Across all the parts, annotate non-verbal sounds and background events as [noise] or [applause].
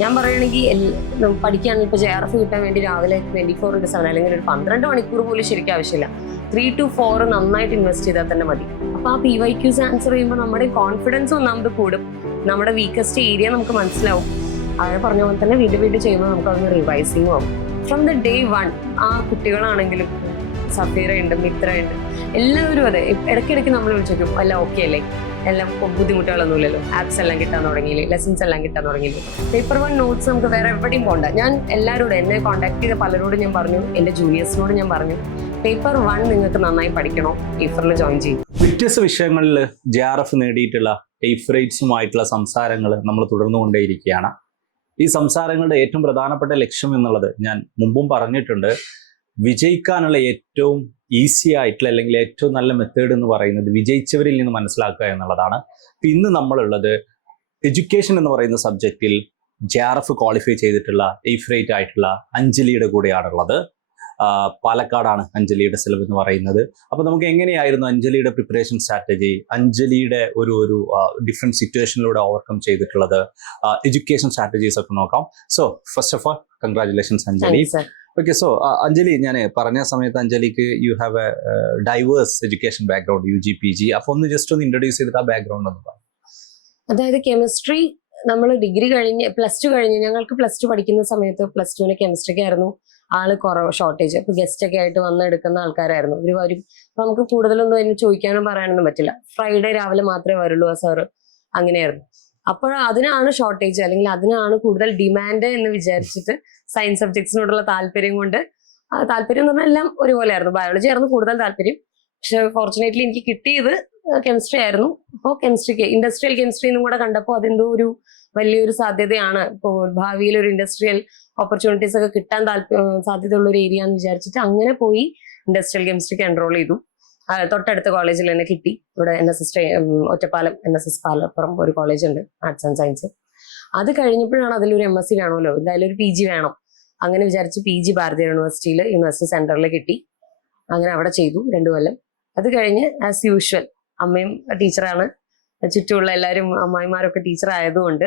ഞാൻ പറയുകയാണെങ്കിൽ പഠിക്കാൻ ഇപ്പൊ ജെ ആർ എഫ് കിട്ടാൻ വേണ്ടി രാവിലെ ട്വന്റി ഫോർ ഇന്റു സെവൻ അല്ലെങ്കിൽ ഒരു പന്ത്രണ്ട് മണിക്കൂർ പോലും ശരിക്കും ആവശ്യമില്ല. ത്രീ ടു ഫോർ നന്നായിട്ട് ഇൻവെസ്റ്റ് ചെയ്താൽ തന്നെ മതി. അപ്പോൾ ആ പി വൈ ക്യൂസ് ആൻസർ ചെയ്യുമ്പോൾ നമ്മുടെ കോൺഫിഡൻസ് ഒന്നാമത് കൂടും. നമ്മുടെ വീക്കസ്റ്റ് ഏരിയ നമുക്ക് മനസ്സിലാവും. അങ്ങനെ പറഞ്ഞ പോലെ തന്നെ വീണ്ടും വീണ്ടും ചെയ്യുമ്പോൾ നമുക്ക് അതൊന്ന് റിവൈസിങ് ആവും. ഫ്രം ദ ഡേ വൺ ആ കുട്ടികളാണെങ്കിലും സഫീറ ഉണ്ട് മിത്ര ഉണ്ട് എല്ലാവരും അതെ. ഇടയ്ക്കിടയ്ക്ക് നമ്മൾ വിളിച്ചേക്കും അല്ല ഓക്കെ അല്ലേ? എല്ലാം ബുദ്ധിമുട്ടുകളൊന്നുമില്ലല്ലോ. ആപ്സ് എല്ലാം കിട്ടാൻ തുടങ്ങിയില്ലേ? ലെസൺസ് എല്ലാം കിട്ടാൻ തുടങ്ങിയില്ലേ? പേപ്പർ വൺ നോട്ട്സ് നമുക്ക് വേറെ എവിടെയും പോകണ്ട ഞാൻ എല്ലാവരോടും എന്നെ കോൺടാക്ട് ചെയ്ത പലരോടും ഞാൻ പറഞ്ഞു. എന്റെ ജൂനിയേഴ്സിനോട് ഞാൻ പറഞ്ഞു. പേപ്പർ വൺ നിങ്ങൾക്ക് നന്നായി പഠിക്കണോ. പേപ്പറിൽ ജോയിൻ ചെയ്യും. വ്യത്യസ്ത വിഷയങ്ങളിൽ ജെ ആർ എഫ് നേടിയിട്ടുള്ള എയ്ഫ്രേറ്റ്സുമായിട്ടുള്ള സംസാരങ്ങൾ നമ്മൾ തുടർന്നുകൊണ്ടേയിരിക്കുകയാണ്. ഈ സംസാരങ്ങളുടെ ഏറ്റവും പ്രധാനപ്പെട്ട ലക്ഷ്യം എന്നുള്ളത് ഞാൻ മുമ്പും പറഞ്ഞിട്ടുണ്ട്. വിജയിക്കാനുള്ള ഏറ്റവും ഈസി ആയിട്ടുള്ള അല്ലെങ്കിൽ ഏറ്റവും നല്ല മെത്തേഡ് എന്ന് പറയുന്നത് വിജയിച്ചവരിൽ നിന്ന് മനസ്സിലാക്കുക എന്നുള്ളതാണ്. അപ്പം ഇന്ന് നമ്മളുള്ളത് എഡ്യൂക്കേഷൻ എന്ന് പറയുന്ന സബ്ജക്റ്റിൽ ജെ ആർ എഫ് ക്വാളിഫൈ ചെയ്തിട്ടുള്ള എയ്ഫ്രേറ്റ് ആയിട്ടുള്ള അഞ്ജലിയുടെ കൂടെയാണുള്ളത്. പാലക്കാടാണ് അഞ്ജലിയുടെ സെലവ് എന്ന് പറയുന്നത്. അപ്പൊ നമുക്ക് എങ്ങനെയായിരുന്നു അഞ്ജലിയുടെ പ്രിപ്പറേഷൻ സ്ട്രാറ്റജി അഞ്ജലിയുടെ ഒരു ഒരു ഡിഫറെന്റ് സിറ്റുവേഷനിലൂടെ ഓവർകം ചെയ്തിട്ടുള്ളത് എഡ്യൂക്കേഷൻ സ്ട്രാറ്റജീസ് ഒക്കെ നോക്കാം. So first of all congratulations Anjali. Okay so Anjali ഞാൻ പറഞ്ഞ സമയത്ത് അഞ്ജലിക്ക് you have a diverse education background U G P G അപ്പൊ ഒന്ന് ജസ്റ്റ് ഒന്ന് ഇൻട്രൊഡ്യൂസ് ചെയ്തിട്ട് ആ ബാക്ക്ഗ്രൗണ്ട് ഒന്ന് പറഞ്ഞു അതായത് കെമിസ്ട്രി നമ്മൾ ഡിഗ്രി കഴിഞ്ഞ് പ്ലസ് ടു കഴിഞ്ഞ് ഞങ്ങൾക്ക് പ്ലസ് ടു പഠിക്കുന്ന സമയത്ത് പ്ലസ് ടുവിന് കെമിസ്ട്രിക്ക് ആയിരുന്നു ആൾ കുറവ് ഷോർട്ടേജ് അപ്പൊ ഗസ്റ്റ് ഒക്കെ ആയിട്ട് വന്ന് എടുക്കുന്ന ആൾക്കാരായിരുന്നു. ഇവർ വരും. അപ്പൊ നമുക്ക് കൂടുതലൊന്നും അതിന് ചോദിക്കാനും പറയാനൊന്നും പറ്റില്ല. ഫ്രൈഡേ രാവിലെ മാത്രമേ വരുള്ളൂ ആ സാറ് അങ്ങനെയായിരുന്നു. അപ്പോൾ അതിനാണ് ഷോർട്ടേജ് അല്ലെങ്കിൽ അതിനാണ് കൂടുതൽ ഡിമാൻഡ് എന്ന് വിചാരിച്ചിട്ട് സയൻസ് സബ്ജക്ട്സിനോടുള്ള താല്പര്യം കൊണ്ട് താല്പര്യം എന്ന് പറഞ്ഞാൽ എല്ലാം ഒരുപോലെയായിരുന്നു. ബയോളജി ആയിരുന്നു കൂടുതൽ താല്പര്യം. പക്ഷെ ഫോർച്ചുനേറ്റ്ലി എനിക്ക് കിട്ടിയത് കെമിസ്ട്രി ആയിരുന്നു. അപ്പോൾ കെമിസ്ട്രിക്ക് ഇൻഡസ്ട്രിയൽ കെമിസ്ട്രി എന്നും കൂടെ കണ്ടപ്പോൾ അതെന്തോ ഒരു വലിയൊരു സാധ്യതയാണ്. ഇപ്പോൾ ഭാവിയിൽ ഒരു ഇൻഡസ്ട്രിയൽ ഓപ്പർച്യൂണിറ്റീസ് ഒക്കെ കിട്ടാൻ താല്പര്യം സാധ്യതയുള്ള ഒരു ഏരിയ എന്ന് വിചാരിച്ചിട്ട് അങ്ങനെ പോയി ഇൻഡസ്ട്രിയൽ കെമിസ്ട്രിക്ക് എൻറോൾ ചെയ്തു. തൊട്ടടുത്ത കോളേജിൽ തന്നെ കിട്ടി. ഇവിടെ N S S Ottapalam N S S Palappuram ഒരു കോളേജ് ഉണ്ട് ആർട്സ് ആൻഡ് സയൻസ് അത് കഴിഞ്ഞപ്പോഴാണ് അതിലൊരു എം എസ് സി വേണമല്ലോ. എന്തായാലും ഒരു പി ജി വേണം. അങ്ങനെ വിചാരിച്ച് പി ജി ഭാരതീയ യൂണിവേഴ്സിറ്റിയിൽ യൂണിവേഴ്സിറ്റി സെന്ററിൽ കിട്ടി. അങ്ങനെ അവിടെ ചെയ്തു രണ്ടു കൊല്ലം. അത് കഴിഞ്ഞ് ആസ് യൂഷ്വൽ അമ്മയും ടീച്ചറാണ്. ചുറ്റുമുള്ള എല്ലാവരും അമ്മായിമാരൊക്കെ ടീച്ചർ ആയതുകൊണ്ട്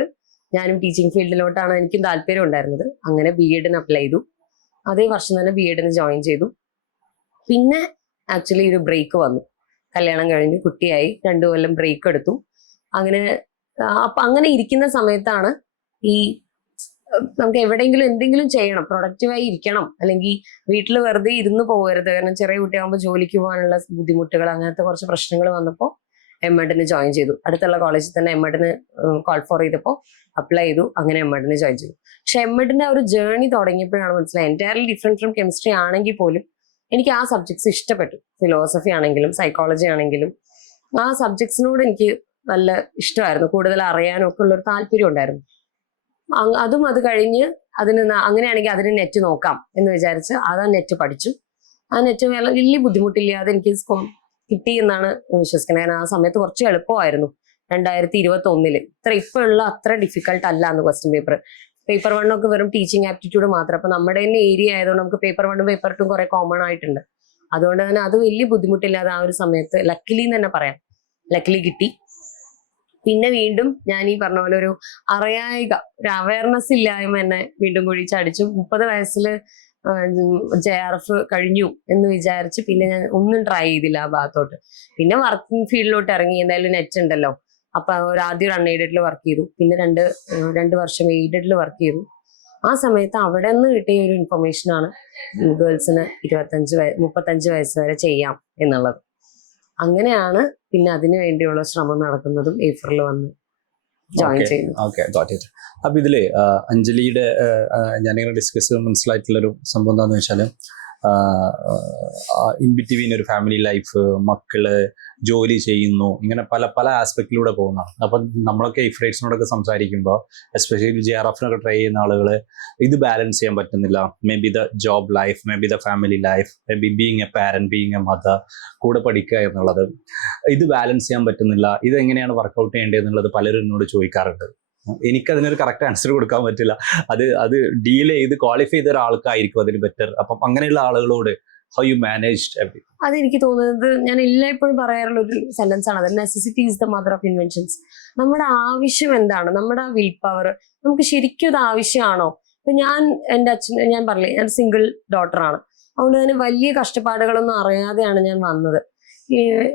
ഞാനും ടീച്ചിങ് ഫീൽഡിലോട്ടാണ് എനിക്കും താല്പര്യം ഉണ്ടായിരുന്നത്. അങ്ങനെ ബി എഡിന് അപ്ലൈ ചെയ്തു. അതേ വർഷം തന്നെ ബി എഡിന് ജോയിൻ ചെയ്തു. പിന്നെ ആക്ച്വലി ഒരു ബ്രേക്ക് വന്നു. കല്യാണം കഴിഞ്ഞു കുട്ടിയായി രണ്ടു കൊല്ലം ബ്രേക്ക് എടുത്തു. അങ്ങനെ അപ്പൊ അങ്ങനെ ഇരിക്കുന്ന സമയത്താണ് ഈ നമുക്ക് എവിടെയെങ്കിലും എന്തെങ്കിലും ചെയ്യണം. പ്രൊഡക്റ്റീവായി ഇരിക്കണം. അല്ലെങ്കിൽ വീട്ടിൽ വെറുതെ ഇരുന്ന് പോകരുത്. കാരണം ചെറിയ കുട്ടിയാകുമ്പോൾ ജോലിക്ക് പോകാനുള്ള ബുദ്ധിമുട്ടുകൾ അങ്ങനത്തെ കുറച്ച് പ്രശ്നങ്ങൾ വന്നപ്പോൾ എം എഡിന് ജോയിൻ ചെയ്തു. അടുത്തുള്ള കോളേജിൽ തന്നെ എം എഡിന് കോൾ ഫോർ ചെയ്തപ്പോൾ അപ്ലൈ ചെയ്തു. അങ്ങനെ എം എഡിന് ജോയിൻ ചെയ്തു. പക്ഷെ എം എഡിന്റെ ആ ഒരു ജേർണി തുടങ്ങിയപ്പോഴാണ് മനസ്സിലായത്. എന്റയർലി ഡിഫറെന്റ് ഫ്രം കെമിസ്ട്രി ആണെങ്കിൽ പോലും എനിക്ക് ആ സബ്ജക്ട്സ് ഇഷ്ടപ്പെട്ടു. ഫിലോസഫി ആണെങ്കിലും സൈക്കോളജി ആണെങ്കിലും. ആ സബ്ജക്ട്സിനോട് എനിക്ക് നല്ല ഇഷ്ടമായിരുന്നു. കൂടുതൽ അറിയാനൊക്കെ ഉള്ളൊരു താല്പര്യം ഉണ്ടായിരുന്നു. അതും അത് കഴിഞ്ഞ് അതിന് അങ്ങനെയാണെങ്കിൽ അതിന് നെറ്റ് നോക്കാം എന്ന് വിചാരിച്ച് അത് ആ നെറ്റ് പഠിച്ചു. ആ നെറ്റ് വലിയ ബുദ്ധിമുട്ടില്ലാതെ എനിക്ക് കിട്ടി എന്നാണ് വിശ്വസിക്കുന്നത് കാരണം ആ സമയത്ത് കുറച്ച് എളുപ്പമായിരുന്നു. രണ്ടായിരത്തി ഇരുപത്തി ഒന്നിൽ ഇത്ര ഇപ്പൊ അത്ര ഡിഫിക്കൽട്ട് അല്ല അന്ന് ക്വസ്റ്റ്യൻ പേപ്പർ പേപ്പർ വൺ ഒക്കെ വെറും ടീച്ചിങ് ആപ്റ്റിറ്റ്യൂഡ് മാത്രം. അപ്പൊ നമ്മുടെ തന്നെ ഏരിയ ആയതുകൊണ്ട് നമുക്ക് പേപ്പർ വണ്ണും പേപ്പർ ടു കുറെ കോമൺ ആയിട്ടുണ്ട്. അതുകൊണ്ട് തന്നെ അത് വലിയ ബുദ്ധിമുട്ടില്ലാതെ ആ ഒരു സമയത്ത് ലക്കിലി എന്ന് തന്നെ പറയാം. ലക്കിലി കിട്ടി. പിന്നെ വീണ്ടും ഞാൻ ഈ പറഞ്ഞ പോലെ ഒരു അറിയായിക ഒരു അവയർനെസ് ഇല്ലായ്മ എന്നെ വീണ്ടും കുഴിച്ചടിച്ചു മുപ്പത് വയസ്സിൽ ജെ ആർ എഫ് കഴിഞ്ഞു എന്ന് വിചാരിച്ച് പിന്നെ ഞാൻ ഒന്നും ട്രൈ ചെയ്തില്ല ആ ഭാഗത്തോട്ട്. പിന്നെ വർക്കിംഗ് ഫീൽഡിലോട്ട് ഇറങ്ങി. എന്തായാലും നെറ്റ് ഉണ്ടല്ലോ. അപ്പൊ ഒരു ആദ്യം ഒരു അൺഎയ്ഡഡിൽ വർക്ക് ചെയ്തു. പിന്നെ രണ്ട് രണ്ട് വർഷം എയ്ഡഡിൽ വർക്ക് ചെയ്തു. ആ സമയത്ത് അവിടെ നിന്ന് കിട്ടിയ ഒരു ഇൻഫർമേഷൻ ആണ് ഗേൾസിന് ഇരുപത്തഞ്ച് വയ മുപ്പത്തഞ്ച് വയസ്സ് വരെ ചെയ്യാം എന്നുള്ളത്. അങ്ങനെയാണ് പിന്നെ അതിനു വേണ്ടിയുള്ള ശ്രമം നടക്കുന്നതും ഏപ്രിൽ വന്ന് ജോയിൻ ചെയ്യുന്നത്. അപ്പൊ ഇതിൽ അഞ്ജലിയുടെ ഞാനിങ്ങനെ ഡിസ്കസ് ചെയ്ത് മനസ്സിലായിട്ടുള്ളൊരു സംഭവം എന്താണെന്ന് വെച്ചാൽ ഇൻ ബിറ്റ്വീൻ ഒരു ഫാമിലി ലൈഫ് മക്കൾ ജോലി ചെയ്യുന്നു ഇങ്ങനെ പല പല ആസ്പെക്റ്റിലൂടെ പോകുന്നതാണ്. അപ്പം നമ്മളൊക്കെ ഇഫ്രേറ്റ്സിനോടൊക്കെ സംസാരിക്കുമ്പോൾ എസ്പെഷ്യലി ജെ ആർ എഫിനൊക്കെ ട്രൈ ചെയ്യുന്ന ആളുകൾ ഇത് ബാലൻസ് ചെയ്യാൻ പറ്റുന്നില്ല. Maybe the job life maybe the family life maybe being a parent being a mother കൂടെ പഠിക്കുക എന്നുള്ളത്. ഇത് ബാലൻസ് ചെയ്യാൻ പറ്റുന്നില്ല. ഇത് എങ്ങനെയാണ് വർക്കൗട്ട് ചെയ്യേണ്ടത് എന്നുള്ളത് പലരും എന്നോട് ചോദിക്കാറുണ്ട്. എനിക്ക് അതിനൊരു കറക്റ്റ് ആൻസർ കൊടുക്കാൻ പറ്റില്ല. അത് അത് ഡീൽ ചെയ്ത് ക്വാളിഫൈ ചെയ്ത ഒരാൾക്കായിരിക്കും അതിന് ബെറ്റർ അപ്പം അങ്ങനെയുള്ള ആളുകളോട് ഹൗ യു മാനേജ് അതെനിക്ക് തോന്നുന്നത് ഞാൻ എല്ലായ്പ്പോഴും പറയാറുള്ള ഒരു സെന്റൻസ് ആണ്. അത് necessity is the mother of inventions നമ്മുടെ ആവശ്യം എന്താണ്? നമ്മുടെ വിൽ പവർ നമുക്ക് ശരിക്കും അത് ആവശ്യമാണോ? ഇപ്പൊ ഞാൻ എന്റെ അച്ഛൻ ഞാൻ പറഞ്ഞില്ലേ ഞാൻ സിംഗിൾ ഡോട്ടറാണ് അതുകൊണ്ട് തന്നെ വലിയ കഷ്ടപ്പാടുകളൊന്നും അറിയാതെയാണ് ഞാൻ വന്നത്.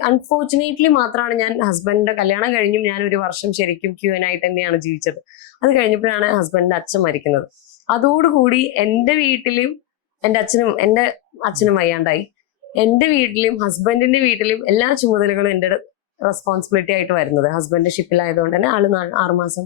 അൺഫോർച്ചുനേറ്റ്ലി മാത്രമാണ് ഞാൻ ഹസ്ബൻഡിന്റെ കല്യാണം കഴിഞ്ഞും ഞാൻ ഒരു വർഷം ശരിക്കും ക്യൂ ആയിട്ട് തന്നെയാണ് ജീവിച്ചത്. അത് കഴിഞ്ഞപ്പോഴാണ് ഹസ്ബൻഡിന്റെ അച്ഛൻ മരിക്കുന്നത്. അതോടുകൂടി എന്റെ വീട്ടിലും എന്റെ അച്ഛനും എന്റെ അച്ഛനും വയ്യാണ്ടായി. എന്റെ വീട്ടിലും ഹസ്ബൻഡിന്റെ വീട്ടിലും എല്ലാ ചുമതലകളും എന്റെ റെസ്പോൺസിബിലിറ്റി ആയിട്ട് വരുന്നത്. ഹസ്ബൻഡ് ഷിപ്പിലായതുകൊണ്ട് തന്നെ ആൾ ആറുമാസം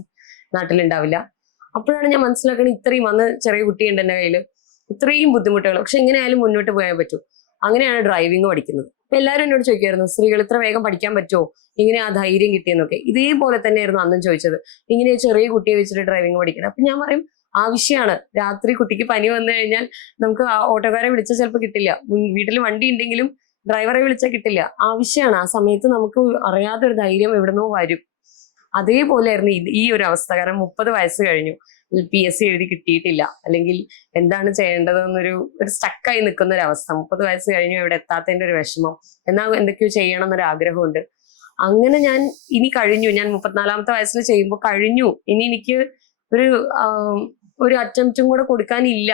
നാട്ടിലുണ്ടാവില്ല. അപ്പോഴാണ് ഞാൻ മനസ്സിലാക്കുന്നത് ഇത്രയും അന്ന് ചെറിയ കുട്ടിയുണ്ട് എന്റെ കയ്യിൽ ഇത്രയും ബുദ്ധിമുട്ടുകൾ പക്ഷെ എങ്ങനെയായാലും മുന്നോട്ട് പോയാൻ പറ്റും. അങ്ങനെയാണ് ഡ്രൈവിംഗ് പഠിക്കുന്നത്. അപ്പൊ എല്ലാവരും എന്നോട് ചോദിക്കുമായിരുന്നു സ്ത്രീകൾ ഇത്ര വേഗം പഠിക്കാൻ പറ്റുമോ ഇങ്ങനെ ആ ധൈര്യം കിട്ടിയെന്നൊക്കെ. ഇതേപോലെ തന്നെയായിരുന്നു അന്നും ചോദിച്ചത്. ഇങ്ങനെ ചെറിയ കുട്ടിയെ വെച്ചിട്ട് ഡ്രൈവിംഗ് പഠിക്കണം. അപ്പൊ ഞാൻ പറയും ആവശ്യമാണ് രാത്രി കുട്ടിക്ക് പനി വന്നു കഴിഞ്ഞാൽ നമുക്ക് ഓട്ടോക്കാരെ വിളിച്ചാൽ ചിലപ്പോൾ കിട്ടില്ല. വീട്ടിൽ വണ്ടി ഉണ്ടെങ്കിലും ഡ്രൈവറെ വിളിച്ചാൽ കിട്ടില്ല. ആവശ്യമാണ് ആ സമയത്ത് നമുക്ക് അറിയാത്തൊരു ധൈര്യം എവിടുന്നോ വരും. അതേപോലെയായിരുന്നു ഈ ഒരു അവസ്ഥ. കാരണം മുപ്പത് വയസ്സ് കഴിഞ്ഞു. പി എസ് സി എഴുതി കിട്ടിയിട്ടില്ല. അല്ലെങ്കിൽ എന്താണ് ചെയ്യേണ്ടതെന്നൊരു സ്റ്റക്കായി നിൽക്കുന്ന ഒരു അവസ്ഥ മുപ്പത് വയസ്സ് കഴിഞ്ഞു ഇവിടെ എത്താത്തതിന്റെ ഒരു വിഷമം. എന്നാ എന്തൊക്കെയോ ചെയ്യണം എന്നൊരു ആഗ്രഹമുണ്ട്. അങ്ങനെ ഞാൻ ഇനി കഴിഞ്ഞു. ഞാൻ മുപ്പത്തിനാലാമത്തെ വയസ്സിൽ ചെയ്യുമ്പോൾ കഴിഞ്ഞു. ഇനി എനിക്ക് ഒരു ഒരു അറ്റംപ്റ്റും കൂടെ കൊടുക്കാനില്ല.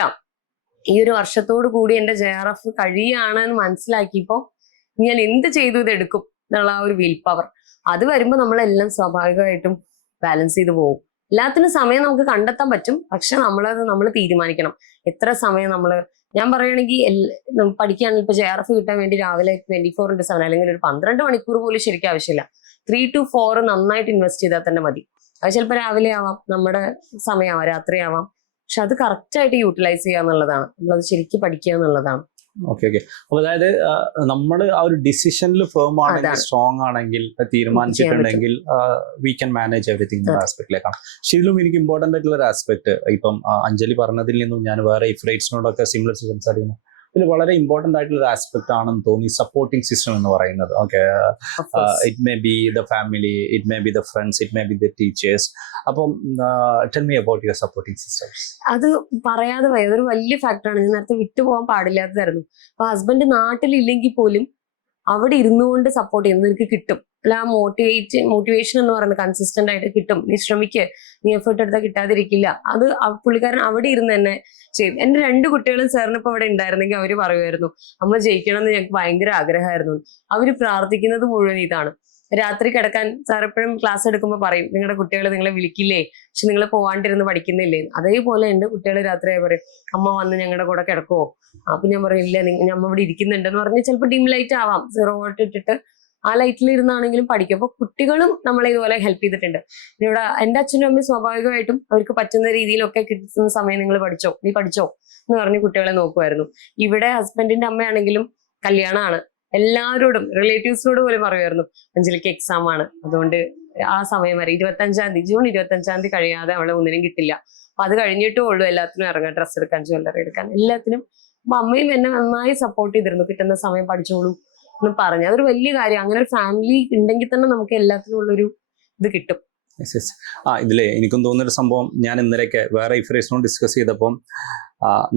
ഈ ഒരു വർഷത്തോട് കൂടി എന്റെ ജെ ആർ എഫ് കഴിയുകയാണെന്ന് മനസ്സിലാക്കിയപ്പോൾ ഞാൻ എന്ത് ചെയ്തു ഇത് എടുക്കും എന്നുള്ള ആ ഒരു വിൽ പവർ അത് വരുമ്പോൾ നമ്മളെല്ലാം സ്വാഭാവികമായിട്ടും ബാലൻസ് ചെയ്ത് പോകും. എല്ലാത്തിനും സമയം നമുക്ക് കണ്ടെത്താൻ പറ്റും. പക്ഷെ നമ്മളത് നമ്മൾ തീരുമാനിക്കണം. എത്ര സമയം നമ്മൾ ഞാൻ പറയുകയാണെങ്കിൽ പഠിക്കുകയാണെങ്കിൽ ഇപ്പൊ ജെ ആർ എഫ് കിട്ടാൻ വേണ്ടി രാവിലെ ട്വന്റി ഫോർ ഇന്റു സെവൻ അല്ലെങ്കിൽ ഒരു പന്ത്രണ്ട് മണിക്കൂർ പോലും ശരിക്കും ആവശ്യമില്ല. ത്രീ ടു ഫോർ നന്നായിട്ട് ഇൻവെസ്റ്റ് ചെയ്താൽ തന്നെ മതി. അത് ചിലപ്പോൾ രാവിലെ ആവാം നമ്മുടെ സമയമാവാം രാത്രിയാവാം പക്ഷെ അത് കറക്റ്റായിട്ട് യൂട്ടിലൈസ് ചെയ്യുക എന്നുള്ളതാണ്. നമ്മളത് ശരിക്കും പഠിക്കുക എന്നുള്ളതാണ്. ഓക്കെ ഓക്കെ അപ്പൊ അതായത് നമ്മൾ ആ ഒരു ഡിസിഷനിൽ ഫേം ആണെങ്കിൽ. സ്ട്രോങ് ആണെങ്കിൽ തീരുമാനിച്ചിട്ടുണ്ടെങ്കിൽ വി ക്യാൻ മാനേജ് എവറിത്തിങ്. ആസ്പെക്ടിലേക്കാണ് പക്ഷെ ഇതിലും എനിക്ക് ഇമ്പോർട്ടന്റ് ആയിട്ടുള്ള ഒരു ആസ്പെക്ട് ഇപ്പം അഞ്ജലി പറഞ്ഞതിൽ നിന്നും ഞാൻ വേറെ ഇഫ്രൈറ്റ്സിനോടൊക്കെ സിമിലർ സംസാരിക്കുന്നു ഇതിൽ വളരെ ഇമ്പോർട്ടന്റ് ആയിട്ടുള്ള ഒരു ആസ്പെക്ട് ആണെന്ന് തോന്നി സപ്പോർട്ടിംഗ് സിസ്റ്റം എന്ന് പറയുന്നത്. Okay it may be the family it may be the friends it may be the teachers അപ്പം tell me about your supporting systems അത് പറയാതെ പോയി. അതൊരു വലിയ ഫാക്ടറാണ് ഞാൻ നേരത്തെ വിട്ടുപോകാൻ പാടില്ലാത്തതായിരുന്നു. അപ്പൊ ഹസ്ബൻഡ് നാട്ടിലില്ലെങ്കിൽ പോലും അവിടെ ഇരുന്നുകൊണ്ട് സപ്പോർട്ട് ചെയ്യുന്നത് നിനക്ക് കിട്ടും. ആ മോട്ടിവേറ്റ് മോട്ടിവേഷൻ എന്ന് പറയുന്നത് കൺസിസ്റ്റന്റ് ആയിട്ട് കിട്ടും. നീ ശ്രമിക്ക്. നീ എഫേർട്ട് എടുത്താൽ കിട്ടാതിരിക്കില്ല. അത് പുള്ളിക്കാരൻ അവിടെ ഇരുന്ന് തന്നെ ചെയ്യും. എന്റെ രണ്ട് കുട്ടികളും സാറിന് ഇപ്പൊ അവിടെ ഉണ്ടായിരുന്നെങ്കിൽ അവർ പറയുമായിരുന്നു അമ്മ ജയിക്കണം എന്ന് ഞങ്ങൾക്ക് ഭയങ്കര ആഗ്രഹമായിരുന്നു. അവർ പ്രാർത്ഥിക്കുന്നത് മുഴുവൻ ഇതാണ്. രാത്രി കിടക്കാൻ സാർ എപ്പോഴും ക്ലാസ് എടുക്കുമ്പോൾ പറയും നിങ്ങളുടെ കുട്ടികൾ നിങ്ങളെ വിളിക്കില്ലേ? പക്ഷെ നിങ്ങൾ പോവാണ്ടിരുന്ന് പഠിക്കുന്നില്ലേ? അതേപോലെ എന്റെ കുട്ടികൾ രാത്രി പറയും അമ്മ വന്ന് ഞങ്ങളുടെ കൂടെ കിടക്കുവോ? അപ്പൊ ഞാൻ പറയും ഇല്ല അമ്മ ഇവിടെ ഇരിക്കുന്നുണ്ടെന്ന് പറഞ്ഞ് ചിലപ്പോൾ ഡിം ലൈറ്റ് ആവാം. സീറോ വോട്ട് ഇട്ടിട്ട് ആ ലൈറ്റിൽ ഇരുന്നാണെങ്കിലും പഠിക്കും. അപ്പൊ കുട്ടികളും നമ്മളെ ഇതുപോലെ ഹെൽപ്പ് ചെയ്തിട്ടുണ്ട്. ഇവിടെ എന്റെ അച്ഛനും അമ്മയും സ്വാഭാവികമായിട്ടും അവർക്ക് പറ്റുന്ന രീതിയിലൊക്കെ കിട്ടുന്ന സമയം നിങ്ങൾ പഠിച്ചോ? നീ പഠിച്ചോ? എന്ന് പറഞ്ഞ് കുട്ടികളെ നോക്കുമായിരുന്നു. ഇവിടെ ഹസ്ബൻഡിന്റെ അമ്മയാണെങ്കിലും കല്യാണമാണ്. എല്ലാവരോടും റിലേറ്റീവ്സിനോട് പോലും പറയുമായിരുന്നു അഞ്ജലിക്ക് എക്സാം ആണ്. അതുകൊണ്ട് ആ സമയം വരെ ഇരുപത്തഞ്ചാം തീയതി ജൂൺ ഇരുപത്തഞ്ചാം തീയതി കഴിയാതെ അവളെ ഒന്നിനും കിട്ടില്ല. അപ്പൊ അത് കഴിഞ്ഞിട്ടേ ഉള്ളൂ എല്ലാത്തിനും ഇറങ്ങാൻ ഡ്രസ്സ് എടുക്കാൻ ജ്വല്ലറി എടുക്കാൻ. എല്ലാത്തിനും അപ്പൊ അമ്മയും എന്നെ നന്നായി സപ്പോർട്ട് ചെയ്തിരുന്നു. കിട്ടുന്ന സമയം പഠിച്ചോളൂ. എന്ന് പറഞ്ഞു. അതൊരു വലിയ കാര്യം. അങ്ങനെ ഒരു ഫാമിലി ഉണ്ടെങ്കിൽ തന്നെ നമുക്ക് എല്ലാത്തിനും ഉള്ളൊരു ഇത് കിട്ടും. ആ ഇതിലെ എനിക്കും തോന്നുന്നൊരു സംഭവം ഞാൻ ഇന്നലെയൊക്കെ വേറെ ഇഫ്രേസിനോട് ഡിസ്കസ് ചെയ്തപ്പം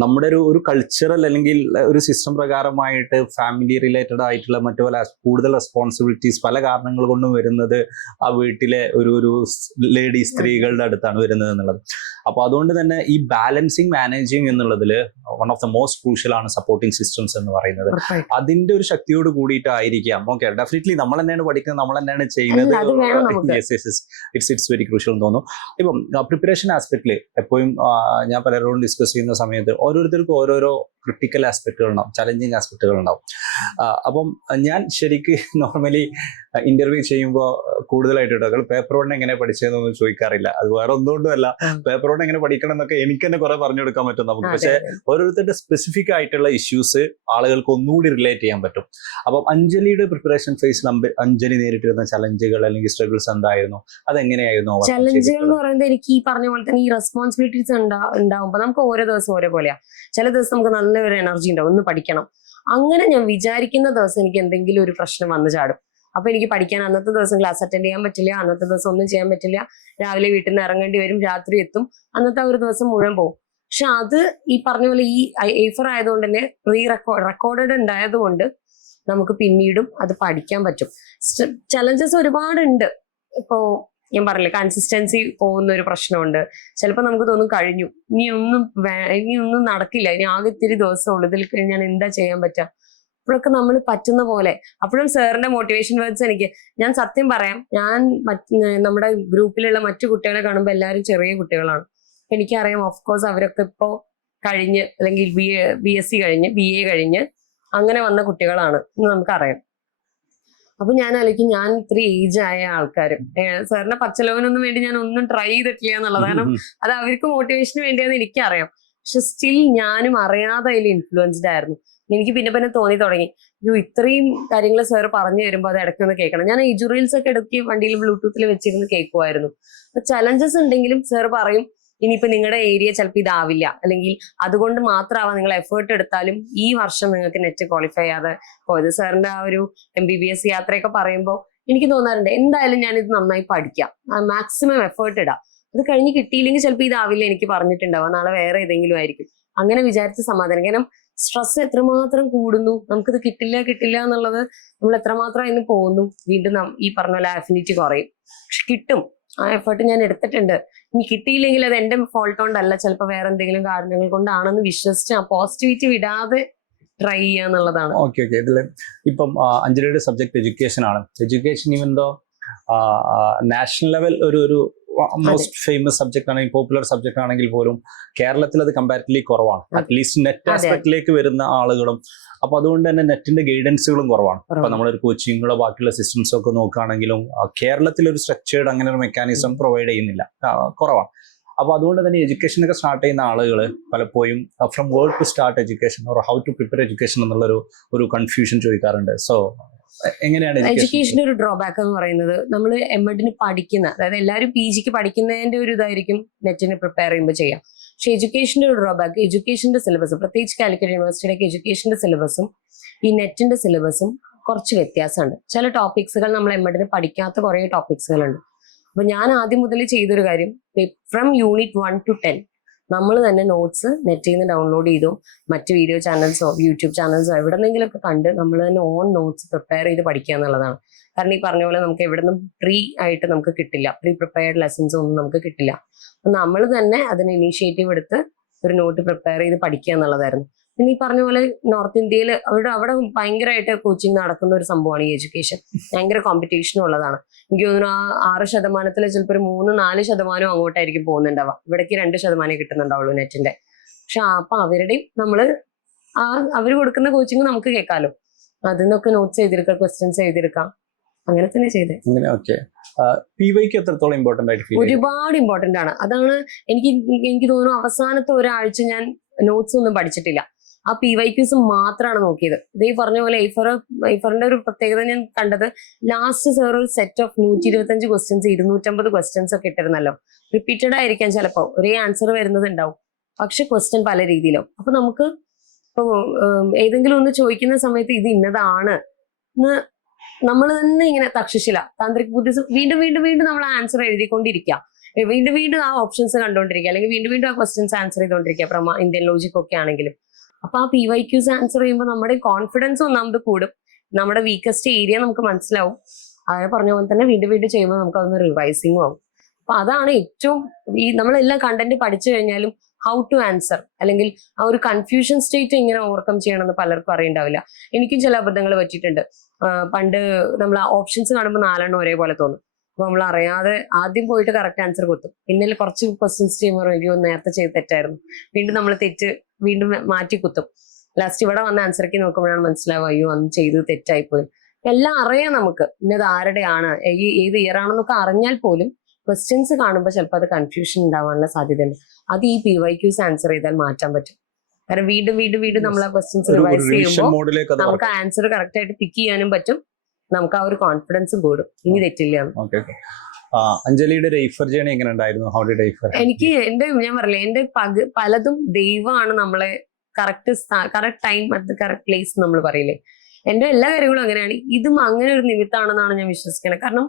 നമ്മുടെ ഒരു ഒരു കൾച്ചറൽ അല്ലെങ്കിൽ ഒരു സിസ്റ്റം പ്രകാരമായിട്ട് ഫാമിലി റിലേറ്റഡ് ആയിട്ടുള്ള മറ്റു പല കൂടുതൽ റെസ്പോൺസിബിലിറ്റീസ് പല കാരണങ്ങൾ കൊണ്ടും വരുന്നത് ആ വീട്ടിലെ ഒരു ഒരു ലേഡി സ്ത്രീകളുടെ അടുത്താണ് വരുന്നത് എന്നുള്ളത്. അപ്പോൾ അതുകൊണ്ട് തന്നെ ഈ ബാലൻസിങ് മാനേജിങ് എന്നുള്ളതിൽ one of the most crucial ആണ് സപ്പോർട്ടിംഗ് സിസ്റ്റംസ് എന്ന് പറയുന്നത്. അതിന്റെ ഒരു ശക്തിയോട് കൂടിയിട്ടായിരിക്കാം. ഓക്കെ ഡെഫിനറ്റ്ലി നമ്മൾ തന്നെയാണ് പഠിക്കുന്നത് നമ്മൾ തന്നെയാണ്. ചെയ്യുന്നത്. ഇറ്റ്സ് ഇറ്റ്സ് വെരി ക്രൂഷ്യൽ എന്ന് തോന്നുന്നു. ഇപ്പം പ്രിപ്പറേഷൻ ആസ്പെക്ടിൽ എപ്പോഴും ഞാൻ പലരോടും ഡിസ്കസ് ചെയ്യുന്ന സമയത്ത് ഓരോരുത്തർക്കും ഓരോരോ ക്രിട്ടിക്കൽ ആസ്പെക്റ്റുകൾ ഉണ്ടാവും ചലഞ്ചിങ് ആസ്പെക്റ്റുകൾ ഉണ്ടാവും അപ്പം ഞാൻ ശരിക്ക് നോർമലി ഇന്റർവ്യൂ ചെയ്യുമ്പോൾ കൂടുതലായിട്ട് കേട്ടോ പേപ്പർ കൊണ്ട് എങ്ങനെ പഠിച്ചതെന്നൊന്നും ചോദിക്കാറില്ല. അത് വേറെ ഒന്നുകൊണ്ടുമല്ല. പേപ്പർ കൊണ്ട് എങ്ങനെ പഠിക്കണം എന്നൊക്കെ എനിക്ക് തന്നെ കുറെ പറഞ്ഞു കൊടുക്കാൻ പറ്റും നമുക്ക്. പക്ഷെ. ഓരോരുത്തരുടെ സ്പെസിഫിക് ആയിട്ടുള്ള ഇഷ്യൂസ് ആളുകൾക്ക് ഒന്നുകൂടി റിലേറ്റ് ചെയ്യാൻ പറ്റും. അപ്പം അഞ്ജലിയുടെ പ്രിപ്പറേഷൻ നമ്പർ അഞ്ജലി നേരിട്ടിരുന്ന ചലഞ്ചുകൾ അല്ലെങ്കിൽ സ്ട്രഗിൾസ് എന്തായിരുന്നു? അതെങ്ങനെയായിരുന്നു? ചലഞ്ചുകൾ എന്ന്? പറയുന്നത് എനിക്ക് ഈ പറഞ്ഞ പോലെ തന്നെ ഈ റെസ്പോൺസിബിലിറ്റീസ് ഉണ്ടാവുമ്പോൾ നമുക്ക് ഓരോ ദിവസം ഓരോ പോലെയാ ചില ദിവസം നമുക്ക് നല്ലൊരു എനർജി ഉണ്ടാവും ഒന്ന് പഠിക്കണം. അങ്ങനെ ഞാൻ വിചാരിക്കുന്ന ദിവസം എനിക്ക് എന്തെങ്കിലും ഒരു പ്രശ്നം വന്നു ചാടും. അപ്പൊ എനിക്ക് പഠിക്കാൻ അന്നത്തെ ദിവസം ക്ലാസ് അറ്റൻഡ് ചെയ്യാൻ പറ്റില്ല അന്നത്തെ ദിവസം ഒന്നും ചെയ്യാൻ പറ്റില്ല. രാവിലെ വീട്ടിൽ നിന്ന് ഇറങ്ങേണ്ടി വരും രാത്രി എത്തും. അന്നത്തെ ഒരു ദിവസം മുഴുവൻ പോകും. പക്ഷെ അത് ഈ പറഞ്ഞ പോലെ ഈ ഏഫർ ആയതുകൊണ്ട് തന്നെ പ്രീ റെക്കോർഡ് റെക്കോർഡഡ് ഉണ്ടായതുകൊണ്ട് നമുക്ക് പിന്നീടും അത് പഠിക്കാൻ പറ്റും. ചലഞ്ചസ് ഒരുപാടുണ്ട്. ഇപ്പോ ഞാൻ പറഞ്ഞില്ലേ കൺസിസ്റ്റൻസി പോകുന്ന ഒരു പ്രശ്നമുണ്ട്. ചിലപ്പോൾ നമുക്ക് തോന്നും കഴിഞ്ഞു. ഇനി ഒന്നും ഇനി ഒന്നും നടക്കില്ല. ഇനി ആകെ ഇത്തിരി ദിവസമുള്ളൂ. ഇതിൽ ഞാൻ എന്താ ചെയ്യാൻ പറ്റുക അപ്പോഴൊക്കെ നമ്മൾ പറ്റുന്ന പോലെ. അപ്പോഴും സാറിന്റെ മോട്ടിവേഷൻ വേർഡ്സ് എനിക്ക് ഞാൻ സത്യം പറയാം ഞാൻ നമ്മുടെ ഗ്രൂപ്പിലുള്ള മറ്റു കുട്ടികളെ കാണുമ്പോൾ എല്ലാവരും ചെറിയ കുട്ടികളാണ്. എനിക്കറിയാം ഓഫ് കോഴ്സ് അവരൊക്കെ ഇപ്പോൾ കഴിഞ്ഞ് അല്ലെങ്കിൽ ബി ബി എസ് സി കഴിഞ്ഞ് ബി എ കഴിഞ്ഞ് അങ്ങനെ വന്ന കുട്ടികളാണ് എന്ന് നമുക്കറിയാം. അപ്പൊ ഞാൻ ആലോചിക്കും ഞാൻ ഇത്ര ഏജ് ആയ ആൾക്കാർ സാറിന്റെ പച്ചലോകനൊന്നും വേണ്ടി ഞാൻ ഒന്നും ട്രൈ ചെയ്തിട്ടില്ല എന്നുള്ളത്. കാരണം [laughs] അത് അവർക്ക് മോട്ടിവേഷന് വേണ്ടിയാന്ന് എനിക്കറിയാം. പക്ഷെ സ്റ്റിൽ ഞാനും അറിയാതെ അതിൽ ഇൻഫ്ലുവൻസ്ഡ് ആയിരുന്നു. എനിക്ക് പിന്നെ പിന്നെ തോന്നി തുടങ്ങി. അയ്യോ ഇത്രയും കാര്യങ്ങൾ സാർ പറഞ്ഞു തരുമ്പോൾ അത് ഇടയ്ക്കൊന്ന് കേൾക്കണം. ഞാൻ ഈ റീൽസ് ഒക്കെ ഇടയ്ക്ക് വണ്ടിയിൽ ബ്ലൂടൂത്തിൽ വെച്ചിരുന്ന് കേൾക്കുമായിരുന്നു അപ്പൊ ചലഞ്ചസ് ഉണ്ടെങ്കിലും സാർ പറയും ഇനിയിപ്പോ നിങ്ങളുടെ ഏരിയ ചിലപ്പോൾ ഇതാവില്ല. അല്ലെങ്കിൽ അതുകൊണ്ട് മാത്രമാവാം നിങ്ങൾ എഫേർട്ട് എടുത്താലും ഈ വർഷം നിങ്ങൾക്ക് നെറ്റ് ക്വാളിഫൈ ചെയ്യാതെ പോയത്. സാറിന്റെ ആ ഒരു എം ബി ബി എസ് യാത്രയൊക്കെ പറയുമ്പോൾ എനിക്ക് തോന്നാറുണ്ട് എന്തായാലും ഞാൻ ഇത് നന്നായി പഠിക്കാം. മാക്സിമം എഫേർട്ട് ഇടാം. അത് കഴിഞ്ഞ് കിട്ടിയില്ലെങ്കിൽ ചിലപ്പോൾ ഇതാവില്ല എനിക്ക് പറഞ്ഞിട്ടുണ്ടാവുക നാളെ വേറെ ഏതെങ്കിലും ആയിരിക്കും. അങ്ങനെ വിചാരിച്ച് സമാധാനം. കാരണം സ്ട്രെസ് എത്രമാത്രം കൂടുന്നു? നമുക്കിത് കിട്ടില്ല കിട്ടില്ല എന്നുള്ളത് നമ്മൾ എത്രമാത്രം അതിന് പോകുന്നു? വീണ്ടും ഈ പറഞ്ഞ പോലെ അഫിനിറ്റി കുറയും. പക്ഷെ കിട്ടും. ആ എഫേർട്ട് ഞാൻ എടുത്തിട്ടുണ്ട്. ഇനി കിട്ടിയില്ലെങ്കിൽ അത് എന്റെ ഫോൾട്ട് കൊണ്ടല്ല ചിലപ്പോൾ വേറെ എന്തെങ്കിലും കാരണങ്ങൾ കൊണ്ടാണെന്ന് വിശ്വസിച്ച് ആ പോസിറ്റിവിറ്റി വിടാതെ ട്രൈ ചെയ്യുക എന്നുള്ളതാണ്. ഓക്കെ ഓക്കെ ഇതിൽ ഇപ്പം അഞ്ജലിയുടെ സബ്ജക്ട് എഡ്യൂക്കേഷൻ ആണ്. Education even though national level ഒരു ഒരു മോസ്റ്റ് ഫേമസ് സബ്ജക്ട് ആണെങ്കിൽ പോപ്പുലർ സബ്ജക്ട് ആണെങ്കിൽ പോലും കേരളത്തിൽ അത് കമ്പാരിറ്റീവ്ലി കുറവാണ്. At least net. ആസ്പെക്ടിലേക്ക് വരുന്ന ആളുകളും അപ്പൊ അതുകൊണ്ട് തന്നെ നെറ്റിന്റെ ഗൈഡൻസുകളും കുറവാണ്. അപ്പൊ. നമ്മളൊരു കോച്ചിങ്ങുകളോ ബാക്കിയുള്ള സിസ്റ്റംസോ ഒക്കെ നോക്കുകയാണെങ്കിലും കേരളത്തിൽ ഒരു സ്ട്രക്ചേർഡ് അങ്ങനെ ഒരു മെക്കാനിസം പ്രൊവൈഡ് ചെയ്യുന്നില്ല. കുറവാണ്. അപ്പൊ അതുകൊണ്ട് തന്നെ എഡ്യൂക്കേഷൻ ഒക്കെ സ്റ്റാർട്ട് ചെയ്യുന്ന ആളുകൾ പലപ്പോഴും from where to start education or how to prepare education എന്നുള്ളൊരു ഒരു കൺഫ്യൂഷൻ ചോദിക്കാറുണ്ട്. സോ എങ്ങനെയാണ്? എഡ്യൂക്കേഷന്റെ ഒരു ഡ്രോബാക്ക് എന്ന് പറയുന്നത് നമ്മൾ എം എഡിന് പഠിക്കുന്ന അതായത് എല്ലാവരും പി ജിക്ക് പഠിക്കുന്നതിന്റെ ഒരു ഇതായിരിക്കും നെറ്റിന് പ്രിപ്പയർ ചെയ്യുമ്പോൾ ചെയ്യാം. പക്ഷെ എഡ്യൂക്കേഷന്റെ ഒരു ഡ്രോബാക്ക് എഡ്യൂക്കേഷന്റെ സിലബസ് പ്രത്യേകിച്ച് കാലിക്കറ്റ് യൂണിവേഴ്സിറ്റിയിലേക്ക് എഡ്യൂക്കേഷന്റെ സിലബസും ഈ നെറ്റിന്റെ സിലബസും കുറച്ച് വ്യത്യാസമുണ്ട്. ചില ടോപ്പിക്സുകൾ നമ്മൾ എം എഡിന് പഠിക്കാത്ത കുറേ ടോപ്പിക്സുകളുണ്ട് അപ്പോൾ ഞാൻ ആദ്യം മുതൽ ചെയ്തൊരു കാര്യം from unit one to ten നമ്മൾ തന്നെ നോട്ട്സ് നെറ്റിൽ നിന്ന് ഡൗൺലോഡ് ചെയ്തു മറ്റ് വീഡിയോ ചാനൽസോ യൂട്യൂബ് ചാനൽസോ എവിടെന്നെങ്കിലും ഒക്കെ കണ്ട് നമ്മൾ തന്നെ ഓൺ നോട്ട്സ് പ്രിപ്പയർ ചെയ്ത് പഠിക്കുക എന്നുള്ളതാണ്. കാരണം ഈ പറഞ്ഞ പോലെ നമുക്ക് എവിടെ നിന്നും പ്രീ ആയിട്ട് നമുക്ക് കിട്ടില്ല. പ്രീ പ്രിപ്പയർഡ് ലെസൺസ് ഒന്നും നമുക്ക് കിട്ടില്ല. നമ്മൾ തന്നെ അതിന് ഇനീഷ്യേറ്റീവ് എടുത്ത് ഒരു നോട്ട് പ്രിപ്പയർ ചെയ്ത് പഠിക്കുക എന്നുള്ളതായിരുന്നു. പിന്നെ ഈ പറഞ്ഞ പോലെ നോർത്ത് ഇന്ത്യയിൽ അവിടെ അവിടെ ഭയങ്കരമായിട്ട് കോച്ചിങ് നടക്കുന്ന ഒരു സംഭവമാണ് ഈ എഡ്യൂക്കേഷൻ ഭയങ്കര കോമ്പറ്റീഷനും ഉള്ളതാണ്. എനിക്ക് തോന്നുന്നു ആ ആറ് ശതമാനത്തിൽ ചിലപ്പോൾ ഒരു മൂന്ന് നാല് ശതമാനം അങ്ങോട്ടായിരിക്കും പോകുന്നുണ്ടാവുക. ഇവിടേക്ക് രണ്ട് ശതമാനം കിട്ടുന്നുണ്ടാവുള്ളൂ നെറ്റിന്റെ പക്ഷെ അപ്പൊ അവരുടെയും നമ്മൾ ആ അവർ കൊടുക്കുന്ന കോച്ചിങ് നമുക്ക് കേൾക്കാമല്ലോ അതിൽ നിന്നൊക്കെ നോട്ട്സ് എഴുതിയെടുക്കാം ക്വസ്റ്റ്യൻസ് എഴുതിയെടുക്കാം. അങ്ങനെ തന്നെ ചെയ്തേ. അങ്ങനെ ഓക്കെ പി വൈക്ക് എത്രത്തോളം ഇമ്പോർട്ടന്റ് ആയിട്ട് ഒരുപാട് ഇമ്പോർട്ടന്റ് ആണ്. അതാണ് എനിക്ക് എനിക്ക് തോന്നുന്നു അവസാനത്തെ ഒരാഴ്ച ഞാൻ നോട്ട്സ് ഒന്നും പഠിച്ചിട്ടില്ല. ആ പി വൈ ക്യൂസ് മാത്രമാണ് നോക്കിയത്. ഇത് ഈ പറഞ്ഞ പോലെ ഐഫർ ഐഫറിന്റെ ഒരു പ്രത്യേകത ഞാൻ കണ്ടത് ലാസ്റ്റ് സാർ ഒരു സെറ്റ് ഓഫ് നൂറ്റി ഇരുപത്തഞ്ച് ക്വസ്റ്റ്യൻസ് ഇരുന്നൂറ്റമ്പത് ക്വസ്റ്റ്യൻസ് ഒക്കെ ഇട്ടിരുന്നല്ലോ. റിപ്പീറ്റഡ് ആയിരിക്കാം ചിലപ്പോൾ ഒരേ ആൻസർ വരുന്നത് ഉണ്ടാവും പക്ഷെ ക്വസ്റ്റ്യൻ പല രീതിയിലും. അപ്പൊ നമുക്ക് ഇപ്പൊ ഏതെങ്കിലും ഒന്ന് ചോദിക്കുന്ന സമയത്ത് ഇത് ഇന്നതാണ് എന്ന് നമ്മൾ തന്നെ ഇങ്ങനെ തക്ഷശില താന്ത്രിക് ബുദ്ധിസം വീണ്ടും വീണ്ടും വീണ്ടും നമ്മൾ ആൻസർ എഴുതിക്കൊണ്ടിരിക്കുക വീണ്ടും വീണ്ടും ആ ഓപ്ഷൻസ് കണ്ടുകൊണ്ടിരിക്കുക അല്ലെങ്കിൽ വീണ്ടും വീണ്ടും ആ ക്വസ്റ്റ്യൻസ് ആൻസർ ചെയ്തുകൊണ്ടിരിക്കുക പ്രമാ ഇന്ത്യൻ ലോജിക് ഒക്കെ ആണെങ്കിലും. അപ്പൊ ആ പി വൈ ക്യൂസ് ആൻസർ ചെയ്യുമ്പോൾ നമ്മുടെ കോൺഫിഡൻസ് ഒന്നാമത് കൂടും. നമ്മുടെ വീക്കസ്റ്റ് ഏരിയ നമുക്ക് മനസ്സിലാവും. അങ്ങനെ പറഞ്ഞ പോലെ തന്നെ വീണ്ടും വീണ്ടും ചെയ്യുമ്പോൾ നമുക്ക് അതൊന്ന് റിവൈസിങ്ങും ആവും. അപ്പൊ അതാണ് ഏറ്റവും ഈ നമ്മളെല്ലാം കണ്ടന്റ് പഠിച്ചു കഴിഞ്ഞാലും ഹൗ ടു ആൻസർ അല്ലെങ്കിൽ ആ ഒരു കൺഫ്യൂഷൻ സ്റ്റേറ്റ് എങ്ങനെ ഓവർകം ചെയ്യണമെന്ന് പലർക്കും അറിയണ്ടാവില്ല. എനിക്കും ചില അബദ്ധങ്ങൾ പറ്റിയിട്ടുണ്ട്. പണ്ട് നമ്മൾ ഓപ്ഷൻസ് കാണുമ്പോൾ നാലെണ്ണം ഒരേപോലെ തോന്നും. അപ്പൊ നമ്മൾ അറിയാതെ ആദ്യം പോയിട്ട് കറക്റ്റ് ആൻസർ കൊത്തും. പിന്നെ കുറച്ച് ക്വസ്റ്റ്യൻസ് ചെയ്യുമ്പോൾ അയ്യോ നേരത്തെ ചെയ്ത് തെറ്റായിരുന്നു. വീണ്ടും നമ്മൾ തെറ്റ് വീണ്ടും മാറ്റി കുത്തും. ലാസ്റ്റ് ഇവിടെ വന്ന ആൻസർക്ക് നോക്കുമ്പോഴാണ് മനസ്സിലാവുക അയ്യോ അന്ന് ചെയ്തത് തെറ്റായിപ്പോയി. എല്ലാം അറിയാം നമുക്ക് ഇന്നത് ആരുടെയാണ് ഈ ഏത് ഇയർ ആണെന്നൊക്കെ അറിഞ്ഞാൽ പോലും ക്വസ്റ്റ്യൻസ് കാണുമ്പോൾ ചിലപ്പോൾ അത് കൺഫ്യൂഷൻ ഉണ്ടാവാനുള്ള സാധ്യതയുണ്ട്. അത് ഈ പി വൈ ക്യൂസ് ആൻസർ ചെയ്താൽ മാറ്റാൻ പറ്റും. കാരണം വീണ്ടും വീണ്ടും വീണ്ടും നമ്മൾ ആ ക്വസ്റ്റ്യൻസ് റിവൈസ് ചെയ്യുമ്പോൾ നമുക്ക് ആൻസർ കറക്റ്റ് ആയിട്ട് പിക്ക് ചെയ്യാനും പറ്റും. നമുക്ക് ആ ഒരു കോൺഫിഡൻസ് കൂടും. ഇനി തെറ്റില്ല. അഞ്ജലിയുടെ റൈഫർ ജേണി എങ്ങനെ ഉണ്ടായിരുന്നു? ഹൗ ഡിഡ് റൈഫർ എനിക്ക് എന്റെ ഞാൻ പറഞ്ഞില്ലേ എന്റെ പലതും ദൈവമാണ് നമ്മളെ correct correct time at correct place നമ്മൾ പറയില്ലേ. എന്റെ എല്ലാ കാര്യങ്ങളും അങ്ങനെയാണ്. ഇതും അങ്ങനെ ഒരു നിമിത്താണെന്നാണ് ഞാൻ വിശ്വസിക്കുന്നത് കാരണം